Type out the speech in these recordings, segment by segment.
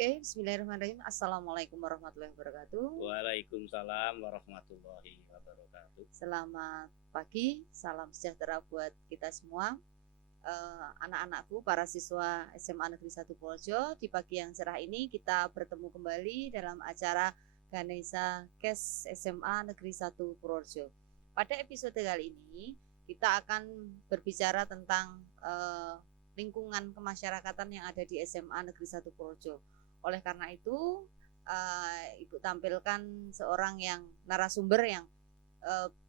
Oke, bismillahirrahmanirrahim. Assalamualaikum warahmatullahi wabarakatuh. Waalaikumsalam warahmatullahi wabarakatuh. Selamat pagi, salam sejahtera buat kita semua. Anak-anakku, para siswa SMA Negeri 1 Purworejo, di pagi yang cerah ini kita bertemu kembali dalam acara Ganesha Kes SMA Negeri 1 Purworejo. Pada episode kali ini kita akan berbicara tentang lingkungan kemasyarakatan yang ada di SMA Negeri 1 Purworejo. Oleh karena itu, Ibu tampilkan seorang yang narasumber yang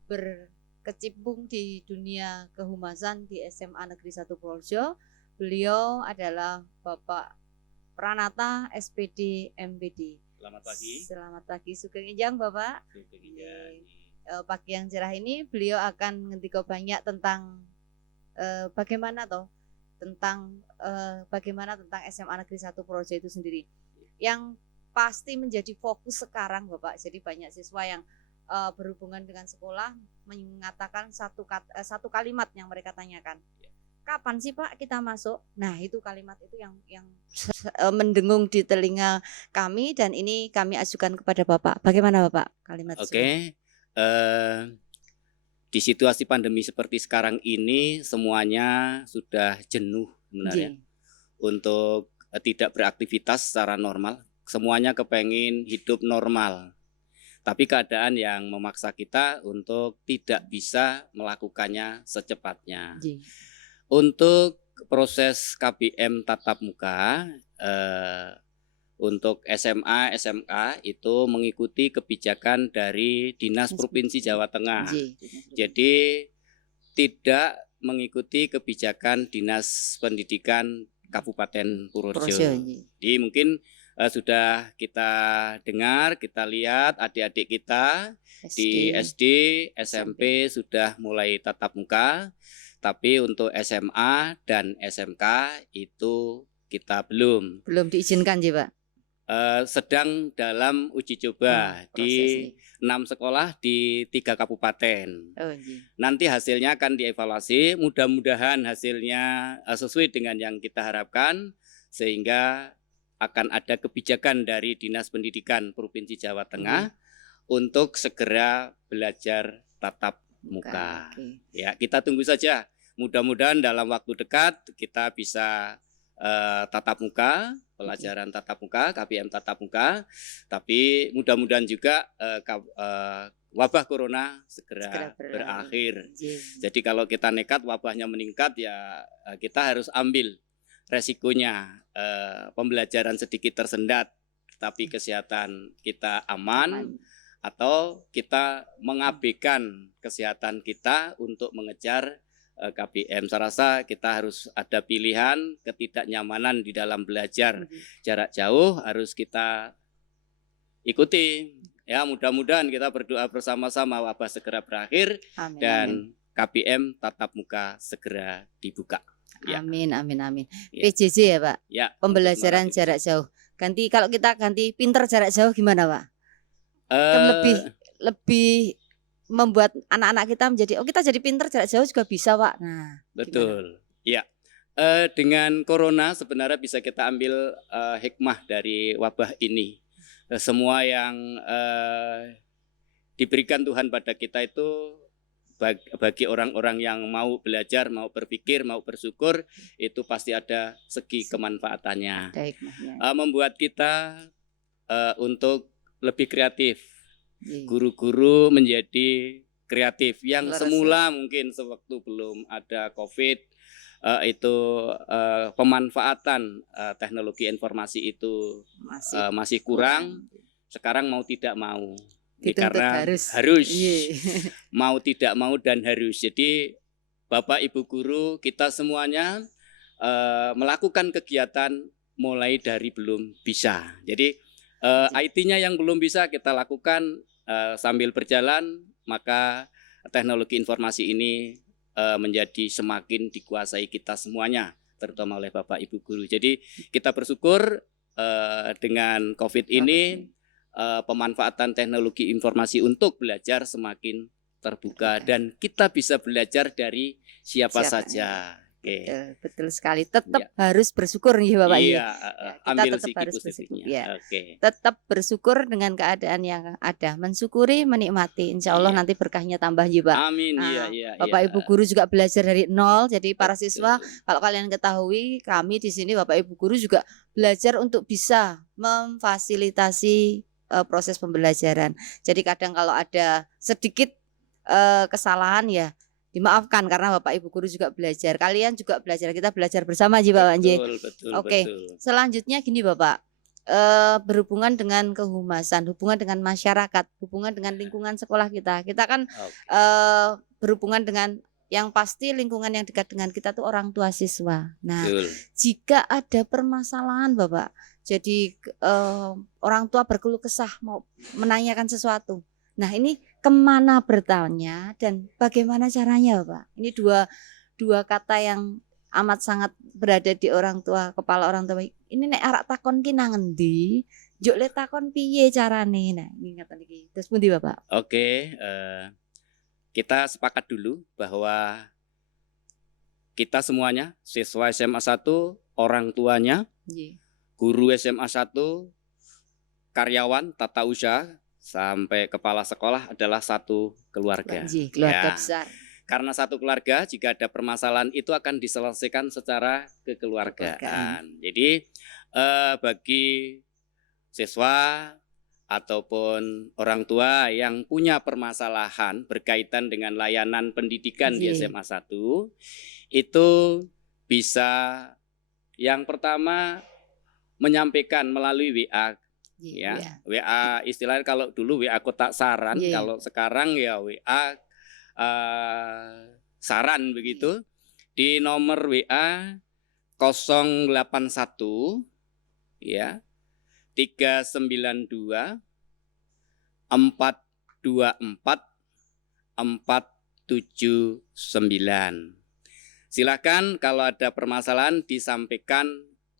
berkecimpung di dunia kehumasan di SMA Negeri 1 Purworejo. Beliau adalah Bapak Pranata SPD MPD. Selamat pagi. Selamat pagi, sugeng enjang Bapak. Sugeng enjang. Pagi yang cerah ini beliau akan ngendika banyak tentang bagaimana tentang SMA Negeri 1 Purworejo itu sendiri. Yang pasti menjadi fokus sekarang Bapak. Jadi banyak siswa yang berhubungan dengan sekolah mengatakan satu kalimat yang mereka tanyakan. Kapan sih Pak kita masuk? Nah, itu kalimat itu yang mendengung di telinga kami, dan ini kami ajukan kepada Bapak. Bagaimana Bapak kalimat itu? Di situasi pandemi seperti sekarang ini semuanya sudah jenuh sebenarnya untuk tidak beraktivitas secara normal. Semuanya kepengen hidup normal. Tapi keadaan yang memaksa kita untuk tidak bisa melakukannya secepatnya. Untuk proses KBM tatap muka untuk SMA, SMK itu mengikuti kebijakan dari Dinas Provinsi Jawa Tengah. Jadi tidak mengikuti kebijakan Dinas Pendidikan Kabupaten Purworejo. Jadi mungkin sudah kita dengar, kita lihat adik-adik kita di SD, SMP sudah mulai tatap muka. Tapi untuk SMA dan SMK itu kita belum diizinkan sih Pak. Sedang dalam uji coba di 6 sekolah di 3 kabupaten. Nanti hasilnya akan dievaluasi, mudah-mudahan hasilnya sesuai dengan yang kita harapkan, sehingga akan ada kebijakan dari Dinas Pendidikan Provinsi Jawa Tengah untuk segera belajar tatap muka. Ya, kita tunggu saja. Mudah-mudahan dalam waktu dekat kita bisa tatap muka, pelajaran tatap muka, KBM tatap muka. Tapi mudah-mudahan juga wabah corona segera berakhir. Jadi kalau kita nekat wabahnya meningkat, ya kita harus ambil resikonya. Pembelajaran sedikit tersendat, tapi kesehatan kita aman. Atau kita mengabaikan kesehatan kita untuk mengejar KBM. Saya rasa kita harus ada pilihan, ketidaknyamanan di dalam belajar jarak jauh harus kita ikuti. Ya, mudah-mudahan kita berdoa bersama-sama wabah segera berakhir. Amin, dan KBM tatap muka segera dibuka. Ya. Amin. Ya. PJJ ya Pak? Ya. Pembelajaran jarak jauh. Kalau kita ganti pinter jarak jauh gimana Pak? Kan lebih membuat anak-anak kita menjadi kita jadi pinter jarak jauh juga bisa Pak. Nah, betul. Gimana? Ya, dengan corona sebenarnya bisa kita ambil hikmah dari wabah ini. Semua yang diberikan Tuhan pada kita itu bagi orang-orang yang mau belajar, mau berpikir, mau bersyukur, itu pasti ada segi kemanfaatannya. Membuat kita untuk lebih kreatif. Guru-guru menjadi kreatif yang semula mungkin sewaktu belum ada COVID itu pemanfaatan teknologi informasi itu masih kurang. Sekarang mau tidak mau, karena harus mau tidak mau dan harus. Jadi Bapak Ibu guru kita semuanya melakukan kegiatan mulai dari belum bisa. Jadi IT-nya yang belum bisa kita lakukan sambil berjalan, maka teknologi informasi ini menjadi semakin dikuasai kita semuanya, terutama oleh Bapak Ibu guru. Jadi kita bersyukur dengan COVID ini pemanfaatan teknologi informasi untuk belajar semakin terbuka dan kita bisa belajar dari siapa saja. Oke. Betul sekali. Tetap harus bersyukur nih Bapak. Iya, kita tetap harus bersyukur. Ya. Tetap bersyukur dengan keadaan yang ada. Mensyukuri, menikmati. Insya Allah nanti berkahnya tambah ya Pak. Amin. Bapak Ibu guru juga belajar dari nol. Jadi para siswa, kalau kalian ketahui, kami di sini Bapak Ibu guru juga belajar untuk bisa memfasilitasi proses pembelajaran. Jadi kadang kalau ada sedikit kesalahan ya dimaafkan karena Bapak Ibu guru juga belajar. Kalian juga belajar. Kita belajar bersama aja Bapak Anje. Oke. Selanjutnya gini Bapak. Berhubungan dengan kehumasan, hubungan dengan masyarakat, hubungan dengan lingkungan sekolah kita. Kita kan berhubungan dengan yang pasti lingkungan yang dekat dengan kita tuh orang tua siswa. Nah, jika ada permasalahan Bapak, jadi orang tua berkeluh kesah mau menanyakan sesuatu. Nah, ini kemana bertanya dan bagaimana caranya Pak? Ini dua kata yang amat sangat berada di orang tua, kepala orang tua. Ini nek arak takon ki nang endi? Njuk le takon piye carane? Nah, ini ngaten iki. Terus pundi Bapak? Oke, kita sepakat dulu bahwa kita semuanya siswa SMA 1, orang tuanya, guru SMA 1, karyawan, tata usaha, sampai kepala sekolah adalah satu keluarga. Keluarga besar. Karena satu keluarga, jika ada permasalahan itu akan diselesaikan secara kekeluargaan. Jadi bagi siswa ataupun orang tua yang punya permasalahan berkaitan dengan layanan pendidikan di SMA 1, itu bisa yang pertama menyampaikan melalui WA. WA istilahnya kalau dulu WA kotak saran, kalau sekarang ya WA saran begitu, di nomor WA 081 ya 392 424 479. Silakan kalau ada permasalahan disampaikan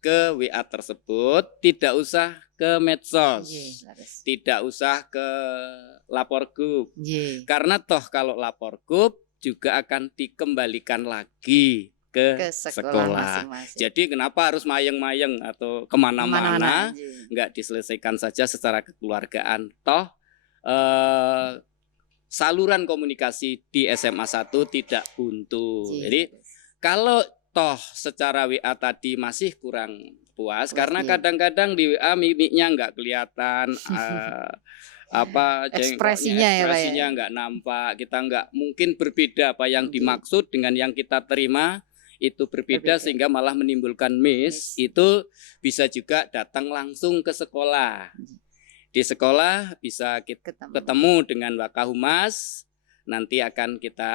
ke WA tersebut, tidak usah ke medsos, tidak usah ke lapor grup, karena toh kalau lapor grup juga akan dikembalikan lagi ke sekolah. Jadi kenapa harus mayeng-mayeng atau kemana-mana? Enggak diselesaikan saja secara kekeluargaan. Toh saluran komunikasi di SMA 1 tidak buntu. Jadi kalau toh secara WA tadi masih kurang puas, karena kadang-kadang di WA mimiknya nggak kelihatan, ekspresinya nggak nampak, kita nggak mungkin berbeda apa yang dimaksud dengan yang kita terima itu berbeda sehingga malah menimbulkan miss. Itu bisa juga datang langsung ke sekolah. Di sekolah bisa ketemu dengan Wakahumas. Nanti akan kita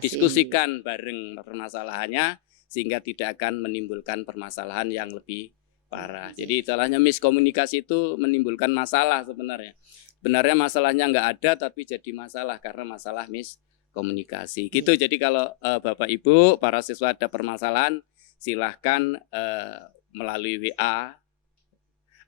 diskusikan bareng permasalahannya sehingga tidak akan menimbulkan permasalahan yang lebih parah. Jadi istilahnya miskomunikasi itu menimbulkan masalah sebenarnya. Sebenarnya masalahnya nggak ada tapi jadi masalah karena masalah miskomunikasi. Gitu. Jadi kalau Bapak Ibu para siswa ada permasalahan silahkan melalui WA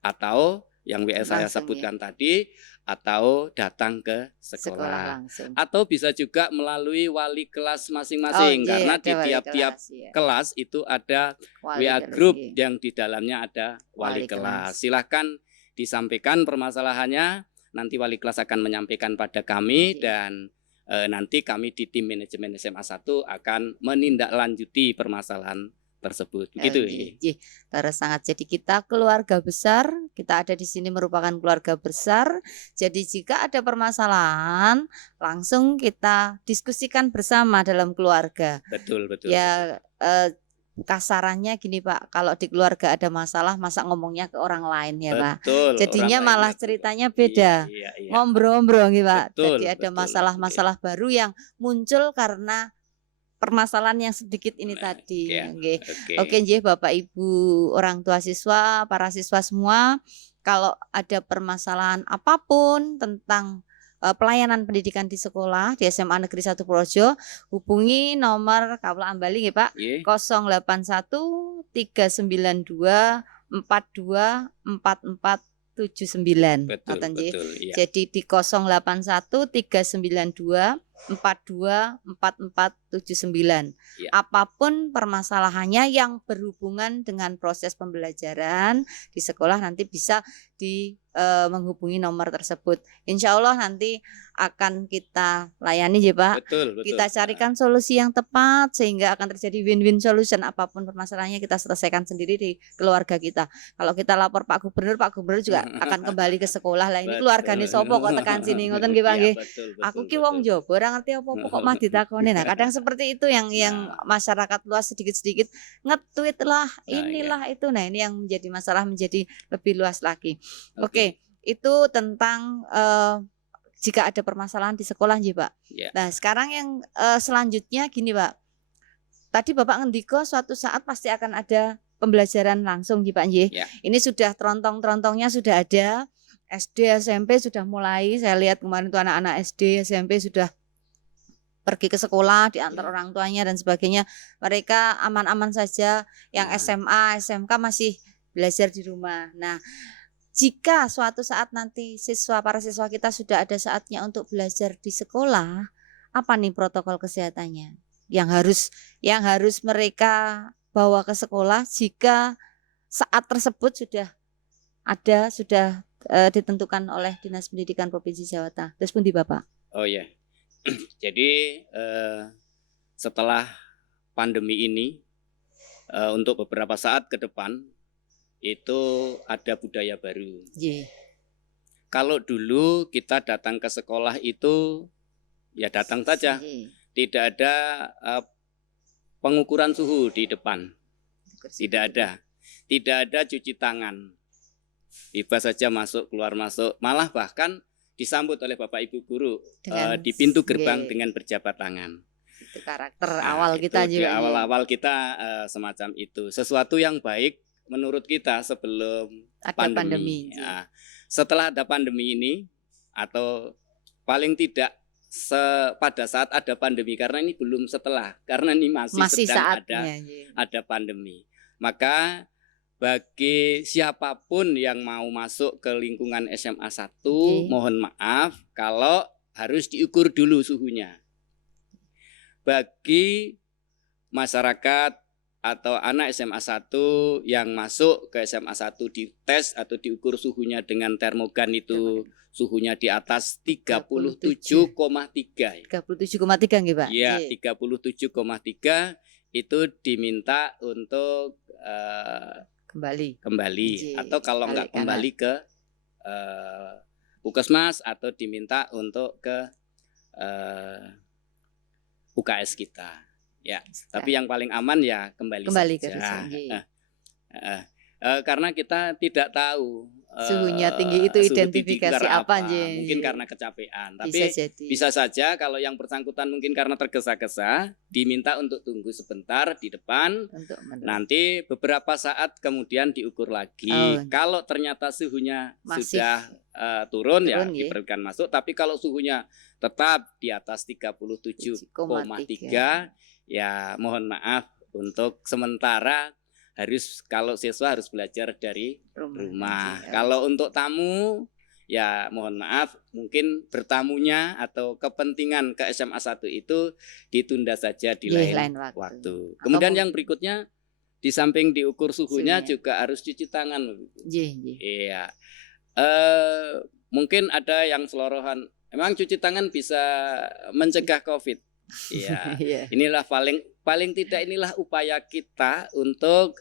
atau yang WA saya sebutkan tadi, atau datang ke sekolah atau bisa juga melalui wali kelas masing-masing, karena di tiap-tiap kelas itu ada WA group yang di dalamnya ada wali kelas. Silahkan disampaikan permasalahannya, nanti wali kelas akan menyampaikan pada kami dan nanti kami di tim manajemen SMA 1 akan menindaklanjuti permasalahan tersebut. Begitu. Terus sangat. Jadi kita keluarga besar, kita ada di sini merupakan keluarga besar. Jadi jika ada permasalahan, langsung kita diskusikan bersama dalam keluarga. Betul. Ya kasarannya gini Pak, kalau di keluarga ada masalah, masa ngomongnya ke orang lain ya Pak. Jadinya malah ceritanya beda. Ngobrol-ngobrol gitu Pak. Jadi ada masalah-masalah baru yang muncul karena permasalahan yang sedikit ini tadi. Oke, Bapak Ibu orang tua siswa, para siswa semua, kalau ada permasalahan apapun tentang pelayanan pendidikan di sekolah di SMA Negeri 1 Purworejo, hubungi nomor Kawula Ambali nggih Pak, 081 392 42 44 79. Betul. Jadi di 081 392 424479. Ya. Apapun permasalahannya yang berhubungan dengan proses pembelajaran di sekolah nanti bisa menghubungi nomor tersebut. Insya Allah nanti akan kita layani ya Pak. Betul. Kita carikan solusi yang tepat sehingga akan terjadi win-win solution. Apapun permasalahannya kita selesaikan sendiri di keluarga kita. Kalau kita lapor Pak Gubernur juga akan kembali ke sekolah lah. Ini keluargane sopo kok tekan sini ngoten nggih Pak nggih. Aku ki wong Jawa ora ngerti apa-apa kok mah ditakoni. Nah, kadang seperti itu yang masyarakat luas sedikit-sedikit nge-tweet lah, inilah itu. Nah, ini yang menjadi masalah menjadi lebih luas lagi. Oke, itu tentang jika ada permasalahan di sekolah nggih, Pak. Yeah. Nah, sekarang yang selanjutnya gini, Pak. Tadi Bapak ngendiko suatu saat pasti akan ada pembelajaran langsung nggih, Pak nggih. Yeah. Ini sudah terontong-terontongnya sudah ada. SD, SMP sudah mulai. Saya lihat kemarin itu anak-anak SD, SMP sudah pergi ke sekolah diantar orang tuanya dan sebagainya. Mereka aman-aman saja. Yang SMA, SMK masih belajar di rumah. Nah, jika suatu saat nanti para siswa kita sudah ada saatnya untuk belajar di sekolah, apa nih protokol kesehatannya yang harus mereka bawa ke sekolah jika saat tersebut sudah ditentukan oleh Dinas Pendidikan Provinsi Jawa Tengah. Terus pun di Bapak. Oh ya. Jadi setelah pandemi ini untuk beberapa saat ke depan itu ada budaya baru. Yeah. Kalau dulu kita datang ke sekolah itu ya datang saja, tidak ada pengukuran suhu di depan, tidak ada cuci tangan, bebas saja masuk keluar masuk, malah bahkan disambut oleh Bapak Ibu guru di pintu gerbang dengan berjabat tangan. Itu karakter awal kita juga. Di awal-awal kita semacam itu, sesuatu yang baik menurut kita sebelum ada pandemi. Ya, setelah ada pandemi ini atau paling tidak pada saat ada pandemi, karena ini belum setelah, karena ini masih sedang ada pandemi. Maka bagi siapapun yang mau masuk ke lingkungan SMA 1, mohon maaf kalau harus diukur dulu suhunya. Bagi masyarakat atau anak SMA 1 yang masuk ke SMA 1 dites atau diukur suhunya dengan termogan itu suhunya di atas 37,3. 37,3 nggih, Pak? Iya, 37,3 itu diminta untuk kembali atau kalau enggak kembali ke Puskesmas atau diminta untuk ke UKS kita. Ya, tapi yang paling aman ya kembali saja. Karena kita tidak tahu suhunya tinggi itu identifikasi apa aja. Mungkin karena kecapean, tapi bisa saja kalau yang bersangkutan mungkin karena tergesa-gesa diminta untuk tunggu sebentar di depan. Nanti beberapa saat kemudian diukur lagi. Kalau ternyata suhunya sudah turun ya diperbolehkan masuk, tapi kalau suhunya tetap di atas 37,3 ya mohon maaf untuk sementara kalau siswa harus belajar dari rumah. Kalau untuk tamu ya mohon maaf mungkin bertamunya atau kepentingan ke SMA 1 itu ditunda saja di lain waktu. Kemudian yang berikutnya di samping diukur suhunya juga harus cuci tangan. Iya. Mungkin ada yang selorohan, emang cuci tangan bisa mencegah COVID. Iya, inilah paling tidak inilah upaya kita untuk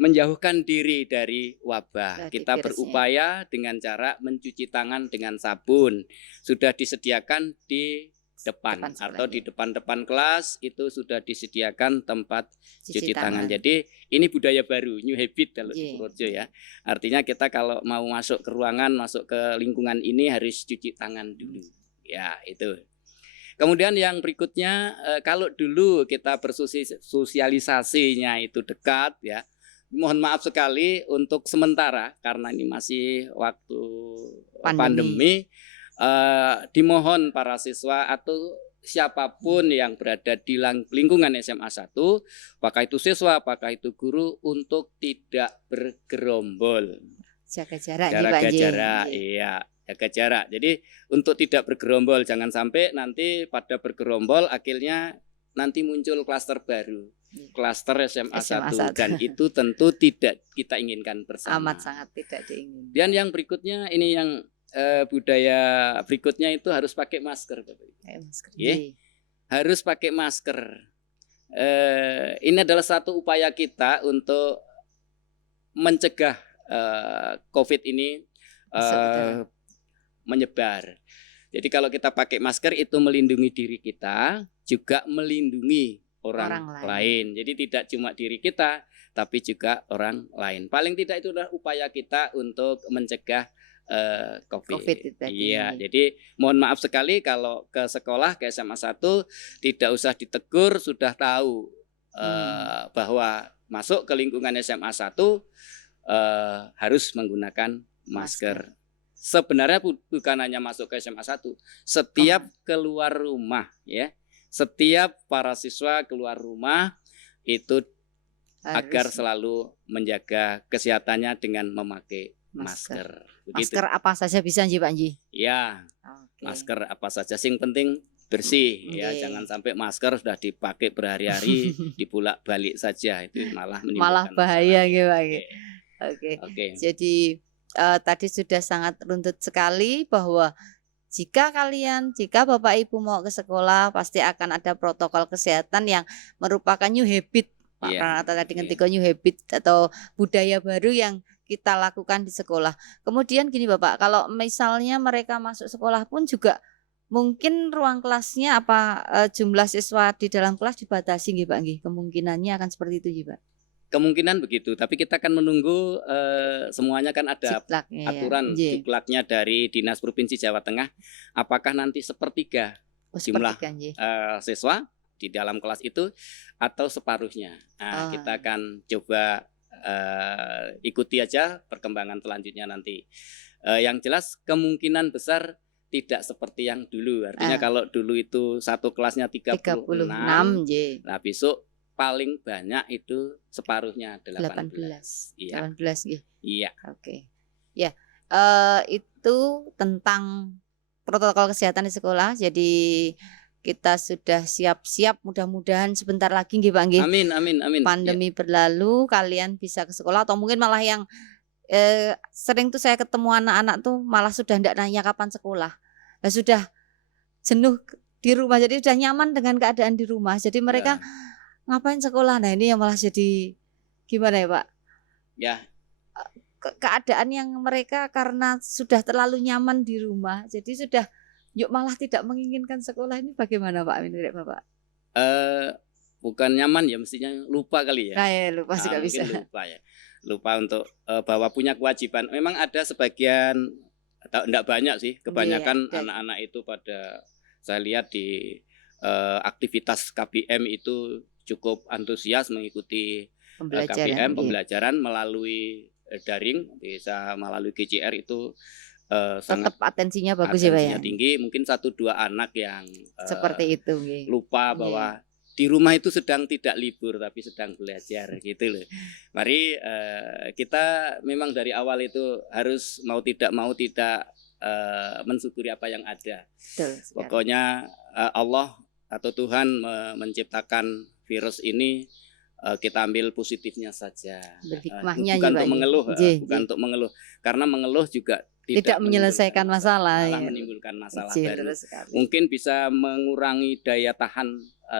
menjauhkan diri dari wabah. Kita berupaya dengan cara mencuci tangan dengan sabun. Sudah disediakan di depan atau di depan kelas itu sudah disediakan tempat cuci tangan. Jadi ini budaya baru, new habit kalau di Purworejo ya. Artinya kita kalau mau masuk ke ruangan, masuk ke lingkungan ini harus cuci tangan dulu. Ya, itu. Kemudian yang berikutnya, kalau dulu kita bersosialisasinya itu dekat ya, mohon maaf sekali untuk sementara karena ini masih waktu pandemi dimohon para siswa atau siapapun yang berada di lingkungan SMA 1, apakah itu siswa, apakah itu guru, untuk tidak bergerombol. Jaga jarak, iya. jaga jarak. Jadi untuk tidak bergerombol, jangan sampai nanti pada bergerombol akhirnya nanti muncul klaster baru, klaster SMA 1, dan itu tentu tidak kita inginkan bersama. Amat sangat tidak diinginkan. Dan yang berikutnya ini yang budaya berikutnya itu harus pakai masker, masker. Harus pakai masker. Ini adalah satu upaya kita untuk mencegah COVID ini menyebar. Jadi kalau kita pakai masker itu melindungi diri kita, juga melindungi orang lain. Jadi tidak cuma diri kita, tapi juga orang lain. Paling tidak itu adalah upaya kita untuk mencegah COVID. Iya, jadi mohon maaf sekali kalau ke sekolah ke SMA 1 tidak usah ditegur, sudah tahu bahwa masuk ke lingkungan SMA 1 harus menggunakan masker. Sebenarnya bukan hanya masuk ke SMA 1, setiap keluar rumah ya. Setiap para siswa keluar rumah itu agar selalu menjaga kesehatannya dengan memakai masker. Masker apa saja bisa Nji Pak Nji? Ya, masker apa saja, sing penting bersih ya, jangan sampai masker sudah dipakai berhari-hari dibulak-balik saja, itu malah bahaya gitu Pak. Oke. Jadi tadi sudah sangat runtut sekali bahwa jika Bapak Ibu mau ke sekolah pasti akan ada protokol kesehatan yang merupakan new habit. Pak Pranata tadi ketika new habit atau budaya baru yang kita lakukan di sekolah. Kemudian gini Bapak, kalau misalnya mereka masuk sekolah pun juga mungkin ruang kelasnya jumlah siswa di dalam kelas dibatasi nggih Pak nggih. Kemungkinannya akan seperti itu nggih Pak. Kemungkinan begitu, tapi kita akan menunggu semuanya kan ada aturan ciplaknya dari Dinas Provinsi Jawa Tengah. Apakah nanti sepertiga jumlah siswa di dalam kelas itu atau separuhnya? Nah, kita akan coba ikuti aja perkembangan selanjutnya nanti. Yang jelas kemungkinan besar tidak seperti yang dulu. Artinya kalau dulu itu satu kelasnya 36. Nah, besok paling banyak itu separuhnya 18. Iya. 18 nggih. Iya. Oke. Ya, itu tentang protokol kesehatan di sekolah. Jadi kita sudah siap-siap, mudah-mudahan sebentar lagi nggih Pak nggih. Amin. Pandemi berlalu, kalian bisa ke sekolah atau mungkin malah yang sering tuh saya ketemu anak-anak tuh malah sudah enggak nanya kapan sekolah. Nah, sudah jenuh di rumah, jadi sudah nyaman dengan keadaan di rumah. Jadi mereka ngapain sekolah? Nah, ini yang malah jadi gimana ya Pak? Ya. Keadaan yang mereka karena sudah terlalu nyaman di rumah, jadi sudah malah tidak menginginkan sekolah. Ini bagaimana Pak menurut Bapak? Bukan nyaman ya, mestinya lupa kali ya. Lupa juga bisa. Lupa ya. Lupa untuk bahwa punya kewajiban. Memang ada sebagian atau enggak banyak sih, kebanyakan anak-anak itu pada saya lihat di aktivitas KBM itu cukup antusias mengikuti pembelajaran melalui daring, bisa melalui GCR itu tetap atensinya bagus ya Pak ya. Tinggi, mungkin 1-2 anak yang seperti itu lupa bahwa di rumah itu sedang tidak libur tapi sedang belajar gitu loh. Mari kita memang dari awal itu harus mau tidak mensyukuri apa yang ada. Pokoknya Allah atau Tuhan menciptakan virus ini, kita ambil positifnya saja. Bukan untuk mengeluh, untuk mengeluh. Karena mengeluh juga tidak menyelesaikan masalah, menimbulkan masalah baru. Mungkin bisa mengurangi daya tahan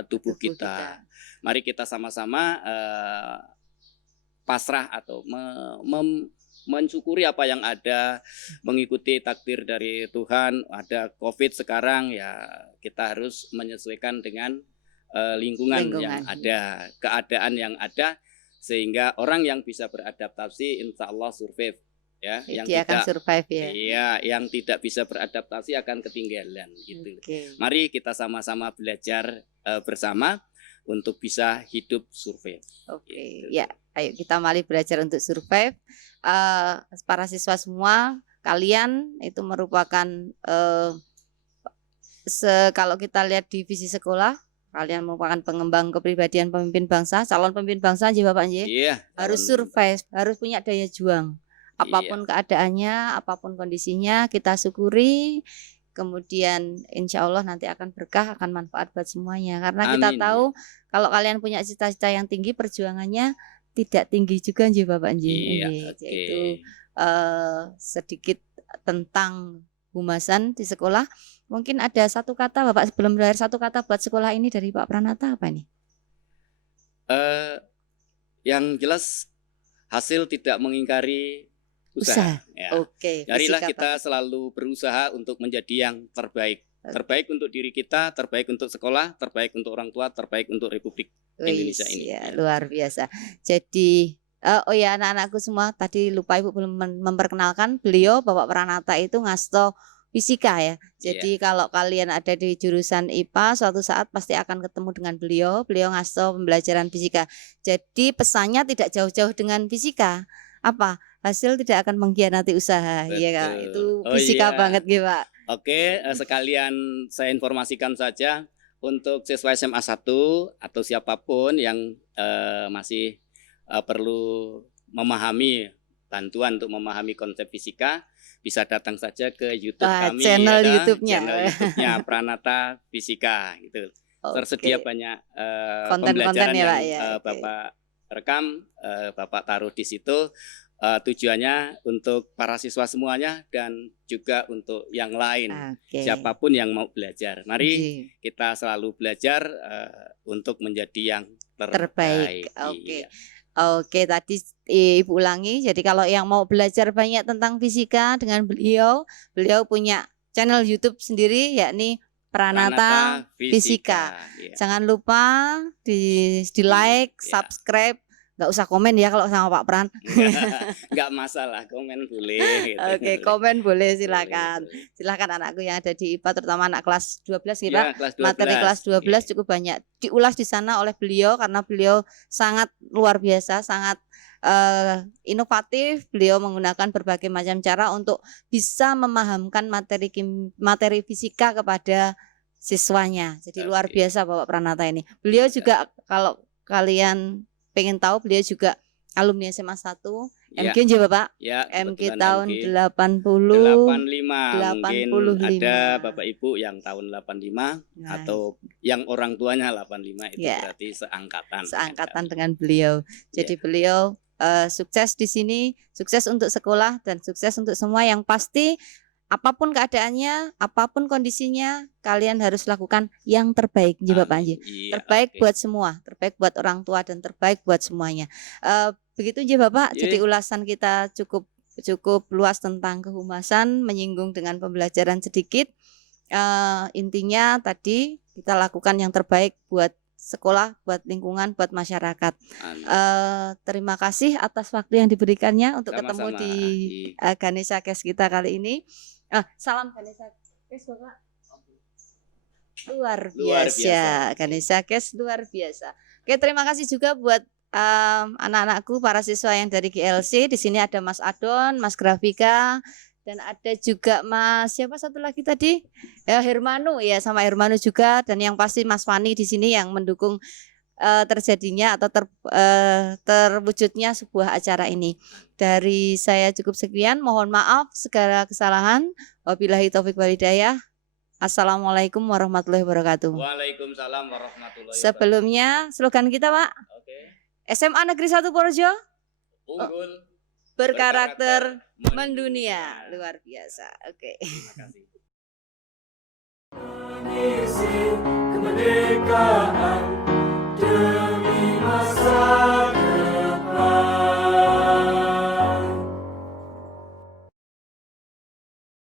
tubuh kita. Mari kita sama-sama pasrah atau mensyukuri apa yang ada, mengikuti takdir dari Tuhan. Ada COVID sekarang ya, kita harus menyesuaikan dengan lingkungan yang ada, keadaan yang ada, sehingga orang yang bisa beradaptasi insya Allah survive ya. Dia akan survive ya. Iya, yang tidak bisa beradaptasi akan ketinggalan gitu. Mari kita sama-sama belajar bersama untuk bisa hidup survive. Gitu. Ya, ayo kita mari belajar untuk survive. Para siswa semua, kalian itu merupakan kalau kita lihat di visi sekolah, kalian merupakan pengembang kepribadian pemimpin bangsa, calon pemimpin bangsa Bapak Nji. Iya. Harus survive, harus punya daya juang. apapun keadaannya, apapun kondisinya kita syukuri. Kemudian insya Allah nanti akan berkah, akan manfaat buat semuanya. Karena kita tahu kalau kalian punya cita-cita yang tinggi, perjuangannya tidak tinggi juga nggih Bapak nggih. Yaitu sedikit tentang humasan di sekolah. Mungkin ada satu kata Bapak sebelum berakhir, satu kata buat sekolah ini dari Pak Pranata apa nih? Yang jelas hasil tidak mengingkari usaha. Ya. Oke. Marilah kita selalu berusaha untuk menjadi yang terbaik. Terbaik untuk diri kita, terbaik untuk sekolah, terbaik untuk orang tua, terbaik untuk Republik Indonesia ini. Ya, luar biasa. Jadi oh ya anak-anakku semua, tadi lupa Ibu belum memperkenalkan beliau Bapak Pranata itu ngasto fisika ya. Jadi kalau kalian ada di jurusan IPA, suatu saat pasti akan ketemu dengan beliau. Beliau ngasto pembelajaran fisika. Jadi pesannya tidak jauh-jauh dengan fisika. Apa? Hasil tidak akan mengkhianati usaha. Iya Kak. Itu fisika banget gitu Pak. Oke, sekalian saya informasikan saja untuk siswa SMA 1 atau siapapun yang masih perlu memahami bantuan untuk memahami konsep fisika, bisa datang saja ke YouTube kami, channel YouTube-nya Pranata Fisika gitu. Tersedia banyak konten-konten yang ya, Bapak rekam, Bapak taruh di situ. Tujuannya untuk para siswa semuanya dan juga untuk yang lain, siapapun yang mau belajar. Mari kita selalu belajar untuk menjadi yang terbaik. Oke, tadi Ibu ulangi. Jadi kalau yang mau belajar banyak tentang fisika dengan beliau punya channel YouTube sendiri yakni Pranata Fisika. Jangan lupa di like, subscribe. Nggak usah komen ya kalau sama Pak Pran. Nggak masalah, komen boleh. Gitu. Oke, komen boleh, silakan. Silakan anakku yang ada di IPA, terutama anak kelas 12 nih Pak. Materi kelas 12 cukup banyak diulas di sana oleh beliau karena beliau sangat luar biasa, sangat inovatif. Beliau menggunakan berbagai macam cara untuk bisa memahamkan materi fisika kepada siswanya. Jadi luar biasa Bapak Pranata ini. Beliau juga kalau kalian pengen tahu, beliau juga alumni SMA 1 MG ya Bapak? Ya, MG tahun 85. Mungkin ada Bapak Ibu yang tahun 85 atau yang orang tuanya 85 itu berarti seangkatan dengan beliau. Jadi beliau sukses di sini, sukses untuk sekolah dan sukses untuk semua. Yang pasti apapun keadaannya, apapun kondisinya, kalian harus lakukan yang terbaik, Bapak Anji. Terbaik buat semua, terbaik buat orang tua dan terbaik buat semuanya. Begitu Bapak. Jadi ulasan kita cukup luas tentang kehumasan, menyinggung dengan pembelajaran sedikit. Intinya tadi kita lakukan yang terbaik buat sekolah, buat lingkungan, buat masyarakat. Terima kasih atas waktu yang diberikannya untuk ketemu di Ganesha Cash kita kali ini. Salam Ganesha Cash Bapak. Luar biasa. Ganesha Cash luar biasa. Oke, terima kasih juga buat anak-anakku, para siswa yang dari GLC. Di sini ada Mas Adon, Mas Grafika, dan ada juga Mas siapa satu lagi tadi? Hermanu ya, sama Hermanu juga, dan yang pasti Mas Fani di sini yang mendukung terjadinya atau terwujudnya sebuah acara ini. Dari saya cukup sekian, mohon maaf segala kesalahan. Wabillahi taufik wal hidayah. Assalamualaikum warahmatullahi wabarakatuh. Waalaikumsalam warahmatullahi wabarakatuh. Sebelumnya slogan kita Pak. SMA Negeri 1 Purworejo. Unggul, berkarakter, mendunia. Luar biasa. Oke. Terima kasih. Misi kemerdekaan